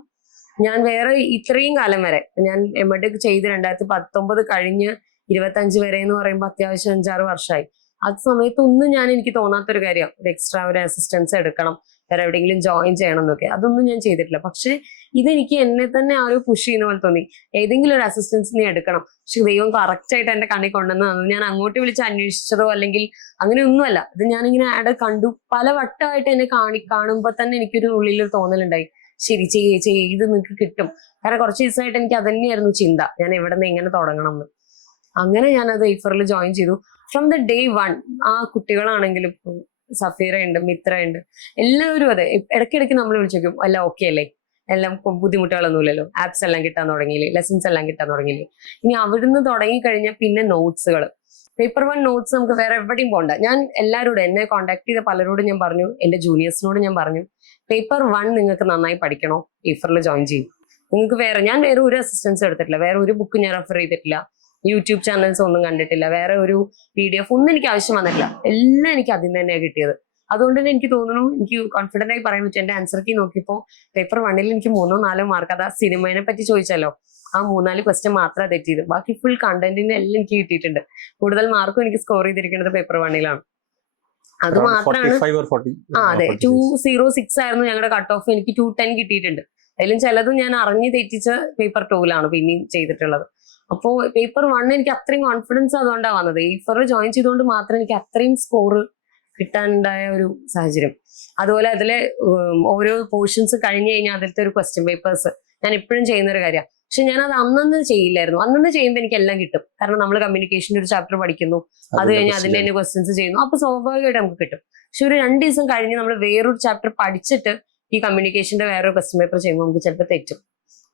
ഞാൻ വേറെ ഇത്രയും കാലം വരെ ഞാൻ എം എഡ് ചെയ്ത് രണ്ടായിരത്തി പത്തൊമ്പത് കഴിഞ്ഞ് ഇരുപത്തഞ്ച് വരെ എന്ന് പറയുമ്പോൾ അത്യാവശ്യം അഞ്ചാറ് വർഷമായി ആ സമയത്ത് സമയത്തൊന്നും ഞാൻ എനിക്ക് തോന്നാത്തൊരു കാര്യം. ഒരു എക്സ്ട്രാ ഒരു അസിസ്റ്റൻസ് എടുക്കണം. വേറെ എവിടെയെങ്കിലും ജോയിൻ ചെയ്യണം എന്നൊക്കെ അതൊന്നും ഞാൻ ചെയ്തിട്ടില്ല. പക്ഷെ ഇതെനിക്ക് എന്നെ തന്നെ ആ ഒരു പുഷ് ചെയ്യുന്ന പോലെ തോന്നി. ഏതെങ്കിലും ഒരു അസിസ്റ്റൻസ് നീ എടുക്കണം. പക്ഷെ ദൈവം കറക്റ്റ് ആയിട്ട് എന്റെ കണ്ണിൽ കൊണ്ടുവന്ന് തന്നു ഞാൻ അങ്ങോട്ട് വിളിച്ച് അന്വേഷിച്ചതോ അല്ലെങ്കിൽ അങ്ങനെ അങ്ങനെയൊന്നുമല്ല. ഇത് ഞാനിങ്ങനെ ആഡ് കണ്ടു. പല വട്ടമായിട്ട് എന്നെ കാണി കാണുമ്പോൾ തന്നെ എനിക്കൊരു ഉള്ളിലൊരു തോന്നലുണ്ടായി. ശരി ചെയ്യേ ചെയ്യേ. ഇത് നിങ്ങൾക്ക് കിട്ടും. കാരണം കുറച്ച് ദിവസമായിട്ട് എനിക്ക് അതന്നെയായിരുന്നു ചിന്ത. ഞാൻ എവിടെ നിന്ന് എങ്ങനെ തുടങ്ങണം എന്ന് അങ്ങനെ ഞാൻ അത് ഐഫറിൽ ജോയിൻ ചെയ്തു. ഫ്രം ദ ഡേ വൺ ആ കുട്ടികളാണെങ്കിലും സഫീറ ഉണ്ട് മിത്ര ഉണ്ട് എല്ലാവരും അതെ. ഇടയ്ക്കിടയ്ക്ക് നമ്മൾ വിളിച്ചേക്കും എല്ലാം ഓക്കെ അല്ലേ? എല്ലാം ബുദ്ധിമുട്ടുകളൊന്നുമില്ലല്ലോ? ആപ്സ് എല്ലാം കിട്ടാൻ തുടങ്ങിയില്ലേ? ലെസൺസ് എല്ലാം കിട്ടാൻ തുടങ്ങിയില്ലേ? ഇനി അവിടുന്ന് തുടങ്ങി കഴിഞ്ഞാൽ പിന്നെ നോട്ട്സുകൾ പേപ്പർ വൺ നോട്ട്സ് നമുക്ക് വേറെ എവിടെയും പോണ്ട. ഞാൻ എല്ലാവരോടും എന്നെ കോൺടാക്ട് ചെയ്ത പലരോടും ഞാൻ പറഞ്ഞു എന്റെ ജൂനിയേഴ്സിനോട് ഞാൻ പറഞ്ഞു പേപ്പർ വൺ നിങ്ങൾക്ക് നന്നായി പഠിക്കണോ? പേപ്പറിൽ ജോയിൻ ചെയ്യും. നിങ്ങൾക്ക് വേറെ ഞാൻ വേറെ ഒരു അസിസ്റ്റൻസ് എടുത്തിട്ടില്ല. വേറെ ഒരു ബുക്ക് ഞാൻ റെഫർ ചെയ്തിട്ടില്ല. യൂട്യൂബ് ചാനൽസ് ഒന്നും കണ്ടിട്ടില്ല. വേറെ ഒരു പി ഡി എഫ് ഒന്നും എനിക്ക് ആവശ്യം വന്നിട്ടില്ല. എല്ലാം എനിക്ക് അതിൽ നിന്ന് തന്നെയാണ് കിട്ടിയത്. അതുകൊണ്ട് തന്നെ എനിക്ക് തോന്നുന്നു എനിക്ക് കോൺഫിഡന്റ് ആയി പറയാൻ പറ്റും എന്റെ ആൻസർ കീ നോക്കിയപ്പോൾ പേപ്പർ വണ്ണിൽ എനിക്ക് മൂന്നോ നാലോ മാർക്ക് അതാ സിനിമയെ പറ്റി ചോദിച്ചല്ലോ. ആ മൂന്നാൽ ക്വസ്റ്റ്യൻ മാത്രമേ തെറ്റിയത്. ബാക്കി ഫുൾ കണ്ടന്റിന് എല്ലാം എനിക്ക് കിട്ടിയിട്ടുണ്ട്. കൂടുതൽ മാർക്കും എനിക്ക് സ്കോർ ചെയ്തിരിക്കുന്നത് പേപ്പർ വണ്ണിലാണ് അത് മാത്രമാണ് ആ അതെ. ടു സീറോ സിക്സ് ആയിരുന്നു ഞങ്ങളുടെ കട്ട് ഓഫ് എനിക്ക് ടു ടെൻ കിട്ടിയിട്ടുണ്ട്. അതിലും ചിലതും ഞാൻ അറിഞ്ഞ് തെറ്റിച്ച് പേപ്പർ ടൂലാണ് പിന്നെയും ചെയ്തിട്ടുള്ളത്. അപ്പോൾ പേപ്പർ വൺ എനിക്ക് അത്രയും കോൺഫിഡൻസ് അതുകൊണ്ടാണ് വന്നത്. പേപ്പർ ജോയിൻ ചെയ്തുകൊണ്ട് മാത്രം എനിക്ക് അത്രയും സ്കോർ കിട്ടാനുണ്ടായ ഒരു സാഹചര്യം. അതുപോലെ അതിലെ ഓരോ പോർഷൻസ് കഴിഞ്ഞു കഴിഞ്ഞാൽ അതിലത്തെ ഒരു ക്വസ്റ്റ്യൻ പേപ്പേഴ്സ് ഞാൻ എപ്പോഴും ചെയ്യുന്ന ഒരു കാര്യമാണ് പക്ഷെ ഞാൻ അത് അന്നന്ന് ചെയ്യില്ലായിരുന്നു. അന്നന്ന് ചെയ്യുമ്പോൾ എനിക്ക് എല്ലാം കിട്ടും. കാരണം നമ്മൾ കമ്മ്യൂണിക്കേഷന്റെ ഒരു ചാപ്റ്റർ പഠിക്കുന്നു. അത് കഴിഞ്ഞ് അതിന്റെ തന്നെ ക്വസ്റ്റ്യൻസ് ചെയ്യുന്നു. അപ്പൊ സ്വാഭാവികമായിട്ട് നമുക്ക് കിട്ടും. പക്ഷെ ഒരു രണ്ട് ദിവസം കഴിഞ്ഞ് നമ്മൾ വേറൊരു ചാപ്റ്റർ പഠിച്ചിട്ട് ഈ കമ്മ്യൂണിക്കേഷന്റെ വേറൊരു ക്വസ്റ്റ്യൻ പേപ്പർ ചെയ്യുമ്പോൾ നമുക്ക് ചിലപ്പോൾ തെറ്റും.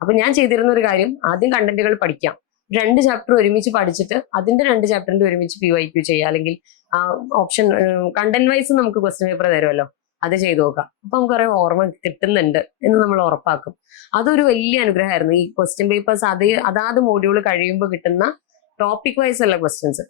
അപ്പൊ ഞാൻ ചെയ്തിരുന്ന ഒരു കാര്യം ആദ്യം കണ്ടന്റുകൾ പഠിക്കാം. രണ്ട് ചാപ്റ്റർ ഒരുമിച്ച് പഠിച്ചിട്ട് അതിന്റെ രണ്ട് ചാപ്റ്ററിന്റെ ഒരുമിച്ച് പി വൈ ക്യു ചെയ്യുക അല്ലെങ്കിൽ ആ ഓപ്ഷൻ കണ്ടന്റ് വൈസ് നമുക്ക് ക്വസ്റ്റ്യൻ പേപ്പർ തരുമല്ലോ. അത് ചെയ്തു നോക്കാം. അപ്പൊ നമുക്ക് കുറെ ഓർമ്മ കിട്ടുന്നുണ്ട് എന്ന് നമ്മൾ ഉറപ്പാക്കും. അതൊരു വലിയ അനുഗ്രഹമായിരുന്നു. ഈ ക്വസ്റ്റ്യൻ പേപ്പേഴ്സ് അതേ അതാത് മോഡ്യൂൾ കഴിയുമ്പോൾ കിട്ടുന്ന ടോപ്പിക് വൈസ് ഉള്ള ക്വസ്റ്റ്യൻസ്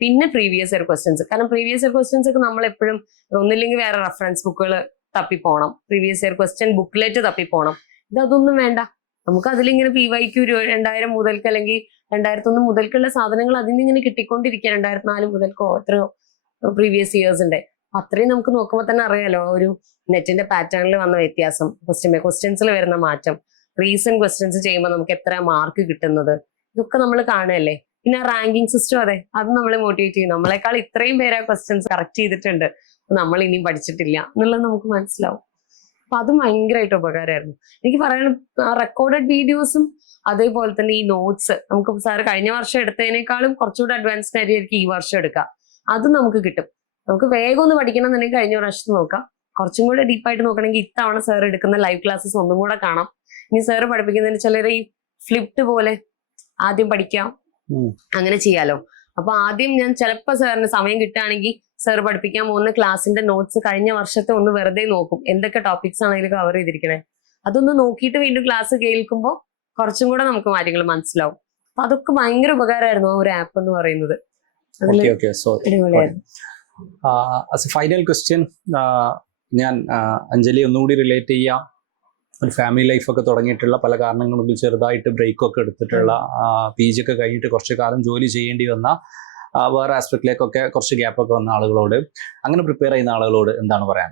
പിന്നെ പ്രീവിയസ് ഇയർ ക്വസ്റ്റ്യൻസ് കാരണം പ്രീവിയസ് ഇയർ ക്വസ്റ്റ്യൻസ് ഒക്കെ നമ്മൾ എപ്പോഴും ഒന്നില്ലെങ്കിൽ വേറെ റെഫറൻസ് ബുക്കുകൾ തപ്പിപ്പോണം പ്രീവിയസ് ഇയർ ക്വസ്റ്റ്യൻ ബുക്ക്ലെറ്റ് തപ്പിപ്പോണം ഇതൊന്നും വേണ്ട. നമുക്ക് അതിലിങ്ങനെ പി വൈ ക്യൂ രണ്ടായിരം മുതൽക്ക് അല്ലെങ്കിൽ രണ്ടായിരത്തി ഒന്ന് മുതൽക്കുള്ള സാധനങ്ങൾ അതിൽ നിന്ന് ഇങ്ങനെ കിട്ടിക്കൊണ്ടിരിക്കുക രണ്ടായിരത്തി നാല് മുതൽക്കോ എത്രയോ പ്രീവിയസ് ഇയേഴ്സ് ഉണ്ട് അത്രയും നമുക്ക് നോക്കുമ്പോൾ തന്നെ അറിയാലോ ഒരു നെറ്റിന്റെ പാറ്റേണിൽ വന്ന വ്യത്യാസം ക്വസ്റ്റ്യൻ ക്വസ്റ്റ്യൻസിൽ വരുന്ന മാറ്റം റീസെന്റ് ക്വസ്റ്റ്യൻസ് ചെയ്യുമ്പോൾ നമുക്ക് എത്ര മാർക്ക് കിട്ടുന്നത് ഇതൊക്കെ നമ്മൾ കാണുകയല്ലേ? പിന്നെ റാങ്കിങ് സിസ്റ്റം അതെ അത് നമ്മളെ മോട്ടിവേറ്റ് ചെയ്യും. നമ്മളെക്കാൾ ഇത്രയും പേര് ആ ക്വസ്റ്റ്യൻസ് കറക്റ്റ് ചെയ്തിട്ടുണ്ട്. നമ്മൾ ഇനിയും പഠിച്ചിട്ടില്ല എന്നുള്ളത് നമുക്ക് മനസ്സിലാവും. അപ്പൊ അതും ഭയങ്കരമായിട്ട് ഉപകാരമായിരുന്നു എനിക്ക് പറയാൻ റെക്കോർഡഡ് വീഡിയോസും അതേപോലെ തന്നെ ഈ നോട്ട്സ് നമുക്ക് സാറ് കഴിഞ്ഞ വർഷം എടുത്തതിനേക്കാളും കുറച്ചുകൂടി അഡ്വാൻസ്ഡ് ആയിരിക്കും ഈ വർഷം എടുക്കുക. അതും നമുക്ക് കിട്ടും. നമുക്ക് വേഗം ഒന്ന് പഠിക്കണം എന്നുണ്ടെങ്കിൽ കഴിഞ്ഞ പ്രാവശ്യം നോക്കാം. കുറച്ചും കൂടെ ഡീപ്പായിട്ട് നോക്കണമെങ്കിൽ ഇത്തവണ സാർ എടുക്കുന്ന ലൈവ് ക്ലാസ്സസ് ഒന്നും കൂടെ കാണാം. ഇനി സാറ് പഠിപ്പിക്കുന്നതിന് ചിലർ ഈ ഫ്ലിപ്റ്റ് പോലെ ആദ്യം പഠിക്കാം. അങ്ങനെ ചെയ്യാലോ. അപ്പൊ ആദ്യം ഞാൻ ചിലപ്പോ സാറിന് സമയം കിട്ടുകയാണെങ്കിൽ സാർ പഠിപ്പിക്കാൻ പോകുന്ന ക്ലാസ്സിന്റെ നോട്ട്സ് കഴിഞ്ഞ വർഷത്തെ ഒന്ന് വെറുതെ നോക്കും. എന്തൊക്കെ ടോപ്പിക്സ് ആണെങ്കിലും കവർ ചെയ്തിരിക്കണേ? അതൊന്ന് നോക്കിയിട്ട് വീണ്ടും ക്ലാസ് കേൾക്കുമ്പോൾ കുറച്ചും കൂടെ നമുക്ക് കാര്യങ്ങൾ മനസ്സിലാവും. അപ്പൊ അതൊക്കെ ഭയങ്കര ഉപകാരമായിരുന്നു ആ ഒരു ആപ്പ് എന്ന് പറയുന്നത്. ഫൈനൽ ക്വസ്റ്റ്യൻ ഞാൻ അഞ്ജലി ഒന്നുകൂടി റിലേറ്റ് ചെയ്യാം. ഒരു ഫാമിലി ലൈഫൊക്കെ തുടങ്ങിയിട്ടുള്ള പല കാരണങ്ങൾ ചെറുതായിട്ട് ബ്രേക്കൊക്കെ എടുത്തിട്ടുള്ള പി ജി ഒക്കെ കഴിഞ്ഞിട്ട് കുറച്ച് കാലം ജോലി ചെയ്യേണ്ടി വന്ന വേറെ ആസ്പെക്റ്റിലേക്കൊക്കെ കുറച്ച് ഗ്യാപ്പൊക്കെ വന്ന ആളുകളോട് അങ്ങനെ പ്രിപ്പയർ ചെയ്യുന്ന ആളുകളോട് എന്താണ് പറയാൻ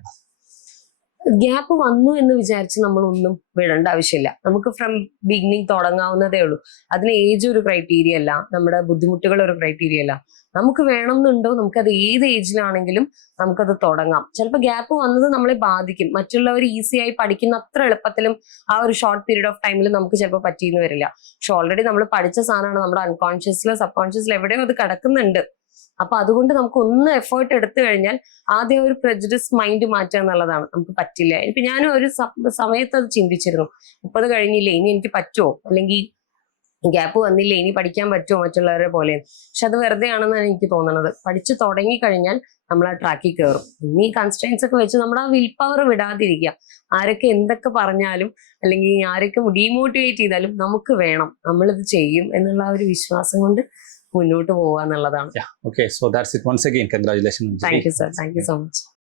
ഗ്യാപ്പ് വന്നു എന്ന് വിചാരിച്ച് നമ്മൾ ഒന്നും വിടേണ്ട ആവശ്യമില്ല. നമുക്ക് ഫ്രം ബിഗിനിങ് തുടങ്ങാവുന്നതേ ഉള്ളൂ. അതിന് ഏജ് ഒരു ക്രൈറ്റീരിയ അല്ല. നമ്മുടെ ബുദ്ധിമുട്ടുകൾ ഒരു ക്രൈറ്റീരിയ അല്ല. നമുക്ക് വേണമെന്നുണ്ടോ? നമുക്കത് ഏത് ഏജിലാണെങ്കിലും നമുക്കത് തുടങ്ങാം. ചിലപ്പോൾ ഗ്യാപ്പ് വന്നത് നമ്മളെ ബാധിക്കും. മറ്റുള്ളവർ ഈസി ആയി പഠിക്കുന്ന അത്ര എളുപ്പത്തിലും ആ ഒരു ഷോർട്ട് പീരീഡ് ഓഫ് ടൈമിൽ നമുക്ക് ചിലപ്പോൾ പറ്റിയെന്ന് വരില്ല. പക്ഷെ ഓൾറെഡി നമ്മൾ പഠിച്ച സാധനമാണ് നമ്മുടെ അൺകോൺഷ്യസിലോ സബ് കോൺഷ്യസിലോ എവിടെയോ അത് കിടക്കുന്നുണ്ട്. അപ്പൊ അതുകൊണ്ട് നമുക്ക് ഒന്ന് എഫേർട്ട് എടുത്തു കഴിഞ്ഞാൽ ആദ്യം ഒരു പ്രജഡിസ് മൈൻഡ് മാറ്റുക എന്നുള്ളതാണ്. നമുക്ക് പറ്റില്ല. ഇപ്പൊ ഞാനും ഒരു സമയത്ത് അത് ചിന്തിച്ചിരുന്നു. മുപ്പത് കഴിഞ്ഞില്ലേ? ഇനി എനിക്ക് പറ്റുമോ അല്ലെങ്കിൽ ഗ്യാപ്പ് വന്നില്ല? ഇനി പഠിക്കാൻ പറ്റുമോ? മറ്റുള്ളവരെ പോലെ. പക്ഷെ അത് വെറുതെ ആണെന്നാണ് എനിക്ക് തോന്നുന്നത് പഠിച്ചു തുടങ്ങി കഴിഞ്ഞാൽ നമ്മൾ ആ ട്രാക്കിൽ കയറും ഈ കൺസ്ട്രെയിൻസ് ഒക്കെ വെച്ച് നമ്മൾ ആ വിൽ പവർ വിടാതിരിക്കുക. ആരൊക്കെ എന്തൊക്കെ പറഞ്ഞാലും അല്ലെങ്കിൽ ആരൊക്കെ ഡീമോട്ടിവേറ്റ് ചെയ്താലും നമുക്ക് വേണം. നമ്മളിത് ചെയ്യും എന്നുള്ള ആ ഒരു വിശ്വാസം കൊണ്ട് മുന്നോട്ട് പോവുക എന്നുള്ളതാണ്. Okay so that's it once thank you sir thank you so much